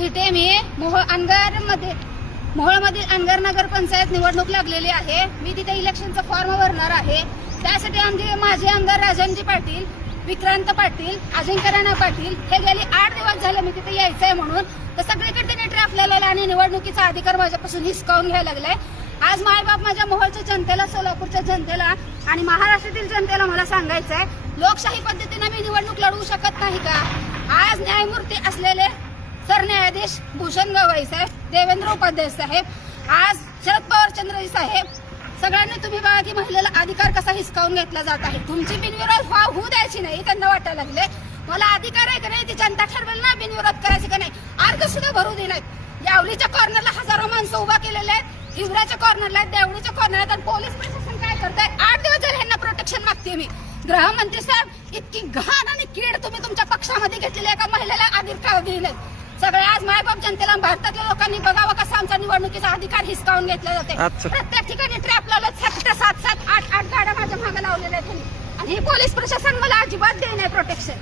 तिथे मी मोहोळ अनगरमध्ये मोहोळमधील अनगर नगर पंचायत निवडणूक लागलेली आहे. मी तिथे इलेक्शनचा फॉर्म भरणार आहे. त्यासाठी आमचे माझे आमदार राजनजी पाटील विक्रांत पाटील अजिंक्य राणा पाटील हे गेले आठ दिवस झाले मी तिथे यायचंय म्हणून. तर सगळीकडे त्यांनी ट्रॅप लावलेला आणि निवडणुकीचा अधिकार माझ्यापासून हिसकावून घ्यायला लागलाय. आज मायबाप माझ्या मोहोळच्या जनतेला सोलापूरच्या जनतेला आणि महाराष्ट्रातील जनतेला मला सांगायचं आहे लोकशाही पद्धतीने मी निवडणूक लढवू शकत नाही का? आज न्यायमूर्ती असलेले न्यायाधीश भूषण गवई साहेब देवेंद्र उपाध्याय साहेब आज शरद पवार चंद्रजी साहेब सगळ्यांनी तुम्ही बघा की महिलेला अधिकार कसा हिसकावून घेतला जात आहे. तुमची बिनविरोध व्हा होऊ द्यायची नाही त्यांना वाटायला लागले. मला अधिकार आहे का नाही ती जनता ठरवेल ना बिनविरोध करायची का नाही. अर्ज सुद्धा भरू दे नाहीत. यावलीच्या कॉर्नरला हजारो माणसं उभा केलेले आहेत हिवऱ्याच्या कॉर्नरला आहेत देवळीच्या कॉर्नरला आहेत आणि पोलीस प्रशासन काय करताय? आठ दिवस झाले यांना प्रोटेक्शन मागते मी. गृहमंत्री साहेब इतकी घाण आणि कीड तुम्ही तुमच्या पक्षामध्ये घेतलेली एका महिलेला अधिकार दिले सगळे आज मायबाप जनतेला भारतातल्या लोकांनी बघावं कसा आमचा निवडणुकीचा अधिकार हिसकावून घेतला जाते अच्छा. प्रत्येक ठिकाणी ट्रॅप लावलं फक्त सात सात आठ आठ गाड्या माझ्या मागे लावलेल्या आहेत त्यांनी. आणि हे पोलीस प्रशासन मला अजिबात देई नाही प्रोटेक्शन